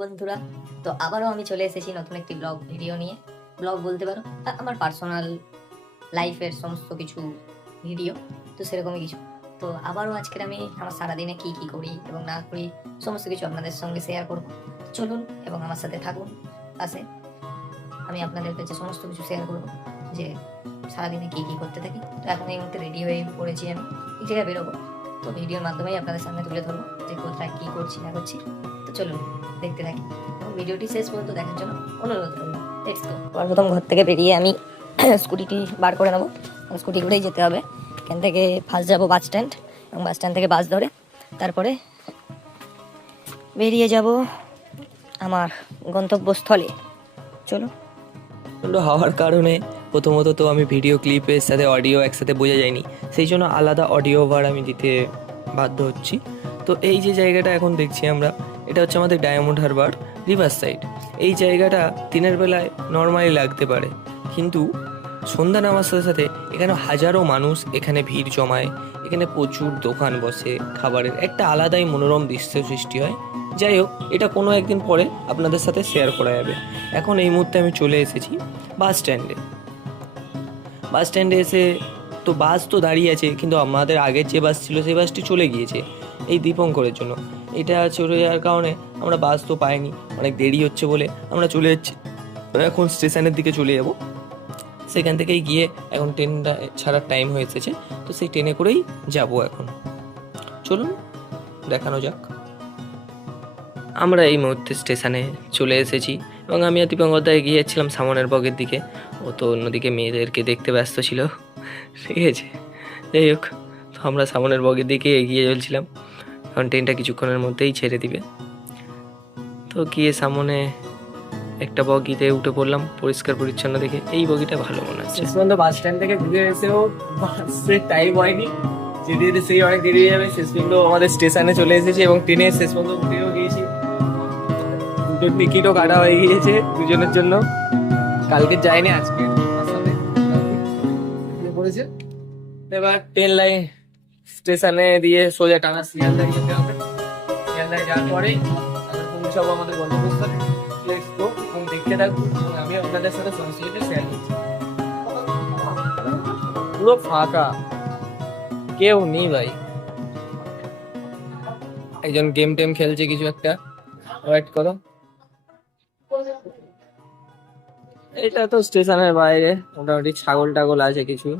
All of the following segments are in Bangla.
বন্ধুরা, তো আবারও আমি চলে এসেছি নতুন একটি ব্লগ ভিডিও নিয়ে। ব্লগ বলতে পারো আমার পার্সোনাল লাইফের সমস্ত কিছু ভিডিও, তো সেরকমই কিছু। তো আবারও আজকের আমি আমার সারাদিনে কি কি করি এবং না করি সমস্ত কিছু আপনাদের সঙ্গে শেয়ার করব। চলুন এবং আমার সাথে থাকুন পাশে। আমি আপনাদের কাছে সমস্ত কিছু শেয়ার করব যে সারাদিনে কি কি করতে থাকি। তো এখন এই মুহূর্তে রেডি হয়ে পড়েছি, আমি এই জায়গায় বেরোবো। তো ভিডিওর মাধ্যমেই আপনাদের সামনে তুলে ধরবো যে কোথায় কী করছি না করছি। তো চলুন দেখতে থাকি এবং ভিডিওটি শেষ পর্যন্ত দেখার জন্য অনুরোধ করব। Let's go. প্রথম ঘর থেকে বেরিয়ে আমি স্কুটিটি বার করে নেবো। স্কুটি করেই যেতে হবে। এখান থেকে ফার্স্ট যাবো বাস স্ট্যান্ড এবং বাস স্ট্যান্ড থেকে বাস ধরে তারপরে বেরিয়ে যাব আমার গন্তব্যস্থলে। চলো। প্রচণ্ড হওয়ার কারণে প্রথমত তো আমি ভিডিও ক্লিপের সাথে অডিও একসাথে বোঝা যায়নি, সেই জন্য আলাদা অডিও ওভার আমি দিতে বাধ্য হচ্ছি। তো এই যে জায়গাটা এখন দেখছি আমরা, এটা হচ্ছে আমাদের ডায়মন্ড হারবার রিভার সাইড। এই জায়গাটা দিনের বেলায় নর্মালি লাগতে পারে, কিন্তু সন্ধ্যা নামার সাথে সাথে এখানে হাজারো মানুষ এখানে ভিড় জমায়। এখানে প্রচুর দোকান বসে, খাবারের একটা আলাদাই মনোরম দৃশ্য সৃষ্টি হয়। যাই হোক, এটা কোনো একদিন পরে আপনাদের সাথে শেয়ার করা যাবে। এখন এই মুহূর্তে আমি চলে এসেছি বাস স্ট্যান্ডে। বাস স্ট্যান্ডে এসে তো বাস তো দাঁড়িয়ে আছে, কিন্তু আমাদের আগের যে বাস ছিল সেই বাসটি চলে গিয়েছে এই দীপঙ্করের জন্য। এটা চলে যাওয়ার কারণে আমরা বাস তো পাইনি, অনেক দেরি হচ্ছে বলে আমরা চলে যাচ্ছি এখন স্টেশনের দিকে চলে যাব। সেখান থেকেই গিয়ে এখন ট্রেনটা ছাড়ার টাইম হয়ে এসেছে, তো সেই ট্রেনে করেই যাব এখন। চলুন দেখানো যাক। আমরা এই মুহূর্তে স্টেশনে চলে এসেছি এবং আমি আর দীপঙ্কর এগিয়ে যাচ্ছিলাম সামনের বগের দিকে। ও তো অন্যদিকে মেয়েদেরকে দেখতে ব্যস্ত ছিল, ঠিক আছে। যাই হোক, তো আমরা সামনের বগের দিকে এগিয়ে চলছিলাম, কারণ ট্রেনটা কিছুক্ষণের মধ্যেই ছেড়ে দিবে। তো গিয়ে সামনে একটা বগিতে উঠে পড়লাম, পরিষ্কার পরিচ্ছন্ন দেখে এই বগিটা ভালো মনে হচ্ছে। শেষ পর্যন্ত বাস স্ট্যান্ড থেকে ঘুরে এসেও বাসের টাইম হয়নি, যেতে যেতে সেই অনেক দেরি হয়ে যাবে। শেষ পর্যন্ত আমাদের স্টেশনে চলে এসেছি এবং ট্রেনে শেষ পর্যন্ত উঠেও গিয়েছি। দুটো টিকিটও কাটা হয়ে গিয়েছে দুজনের জন্য। কালকে যাইনি, আজকে আমার সাথে পড়েছে। এবার ট্রেন লাইন স্টেশনে দিয়ে সোজা টানা শিয়ালদায় যেতে হবে। শিয়ালদায় যাওয়ার পরেই আমরা পৌঁছাবো আমাদের গন্তব্যস্থলে। লেটস গো এবং দেখতে থাকুন এবং আমি আপনাদের সাথে সমস্ত কিছু শেয়ার করছি। পুরো ফাঁকা, কেউ নেই ভাই। একজন গেম টেম খেলছে কিছু একটা, ওয়েট করো। এটা তো স্টেশনের বাইরে, মোটামুটি ছাগল টাগল আছে কিছু।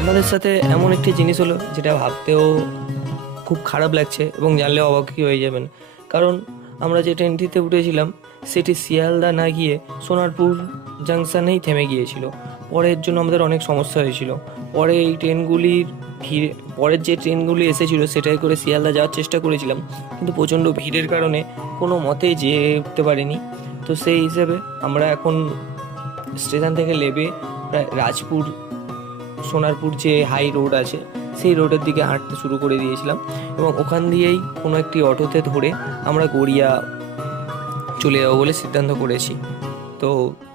আমাদের সাথে এমন একটি জিনিস হলো যেটা ভাবতেও খুব খারাপ লাগছে এবং জানলে অবাকই হয়ে যাবেন। কারণ আমরা যে ট্রেনটিতে উঠেছিলাম সেটি শিয়ালদা না গিয়ে সোনারপুর জাংশনেই থেমে গিয়েছিল। পরের জন্য আমাদের অনেক সমস্যা হয়েছিল। পরে এই ট্রেনগুলির ভিড়, পরের যে ট্রেনগুলি এসেছিলো সেটাই করে শিয়ালদা যাওয়ার চেষ্টা করেছিলাম, কিন্তু প্রচণ্ড ভিড়ের কারণে কোনো মতেই যেয়ে উঠতে পারিনি। তো সেই হিসেবে আমরা এখন স্টেশন থেকে নেমে প্রায় রাজপুর সোনারপুর যে হাই রোড আছে সেই রোডের দিকে হাঁটতে শুরু করে দিয়েছিলাম এবং ওখান দিয়েই কোনো একটি অটোতে ধরে আমরা গড়িয়া চলে যাবো বলে সিদ্ধান্ত করেছি। তো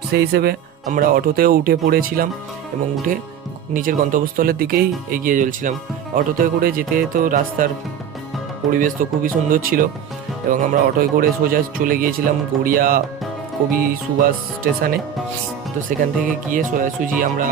সেই হিসেবে আমরা অটোতেও উঠে পড়েছিলাম এবং উঠে নিজের গন্তব্যস্থলের দিকেই এগিয়ে চলছিলাম। অটোতে করে যেতে তো রাস্তার পরিবেশ তো খুবই সুন্দর ছিল এবং আমরা অটোয় করে সোজা চলে গিয়েছিলাম গড়িয়া কবি সুভাষ স্টেশনে। তো সেখান থেকে গিয়ে সোজাসুজি আমরা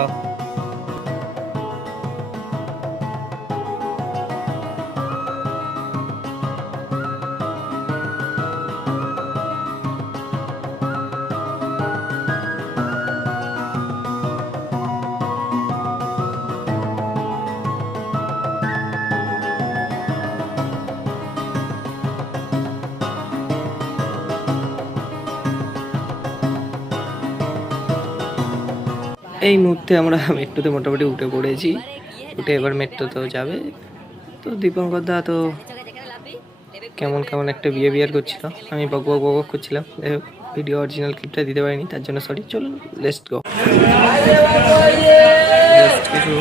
এই মুহূর্তে আমরা মেট্রোতে মোটামুটি উঠে পড়েছি। উঠে এবার মেট্রোতেও যাবে। তো দীপঙ্কর দা তো কেমন কেমন একটা বিহেভিয়ার করছিল, আমি বক বক বক বক করছিলাম। ভিডিও অরিজিনাল ক্লিপটা দিতে পারিনি, তার জন্য সরি। চলুন লেটস গো। কিছু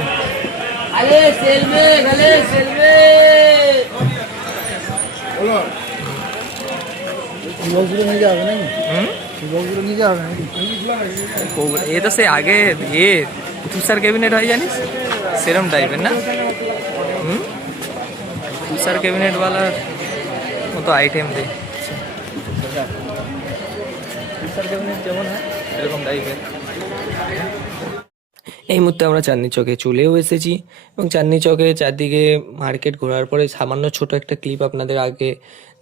এ তো সে আগে এ তুষার ক্যাবিনেট হয় জানিস, সেরম টাইপের না? তুষার ক্যাবিনেট ওয়ালার মতো আইটেম দে, তুষার ক্যাবিনেট যেমন হয় এরকম টাইপের। এই মুহূর্তে আমরা চাঁদনি চকে চলেও এসেছি এবং চাঁদনি চকে চারদিকে মার্কেট ঘোরার পরে সামান্য ছোট একটা ক্লিপ আপনাদের আগে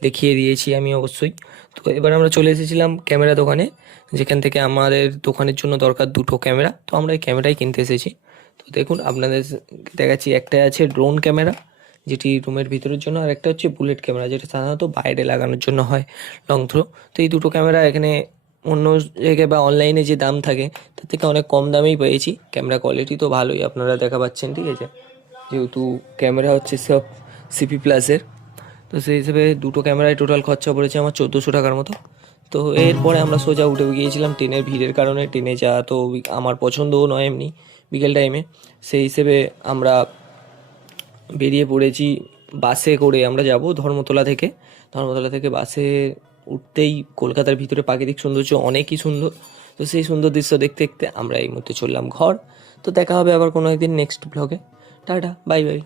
দেখিয়ে দিয়েছি আমি অবশ্যই। তো এবার আমরা চলে এসেছিলাম ক্যামেরা দোকানে, যেখান থেকে আমাদের দোকানের জন্য দরকার দুটো ক্যামেরা। তো আমরা এই ক্যামেরাই কিনতে এসেছি। তো দেখুন আপনাদের দেখাচ্ছি, একটা আছে ড্রোন ক্যামেরা যেটি রুমের ভিতরের জন্য, আর একটা হচ্ছে বুলেট ক্যামেরা যেটা সাধারণত বাইরে লাগানোর জন্য হয়, লং থ্রো। তো এই দুটো ক্যামেরা এখানে অন্য জায়গায় বা অনলাইনে যে দাম থাকে তার থেকে অনেক কম দামেই পেয়েছি। ক্যামেরা কোয়ালিটি তো ভালোই আপনারা দেখা পাচ্ছেন, ঠিক আছে, যেহেতু ক্যামেরা হচ্ছে সব সিপি প্লাসের। তো সেই হিসেবে দুটো ক্যামেরায় টোটাল খরচা পড়েছে আমার 1400 টাকার মতো। তো এরপরে আমরা সোজা উঠে গিয়েছিলাম ট্রেনের ভিড়ের কারণে। ট্রেনে যাওয়া তো আমার পছন্দও নয় এমনি বিকেল টাইমে, সেই হিসেবে আমরা বেরিয়ে পড়েছি বাসে করে। আমরা যাব ধর্মতলা থেকে। ধর্মতলা থেকে বাসে উঠতেই কলকাতার ভিতরে প্রাকৃতিক সৌন্দর্য অনেকই সুন্দর। তো সেই সুন্দর দৃশ্য দেখতে দেখতে আমরা এই মুহূর্তে চললাম ঘর। তো দেখা হবে আবার কোনো একদিন নেক্সট ব্লগে। Tata, bye bye.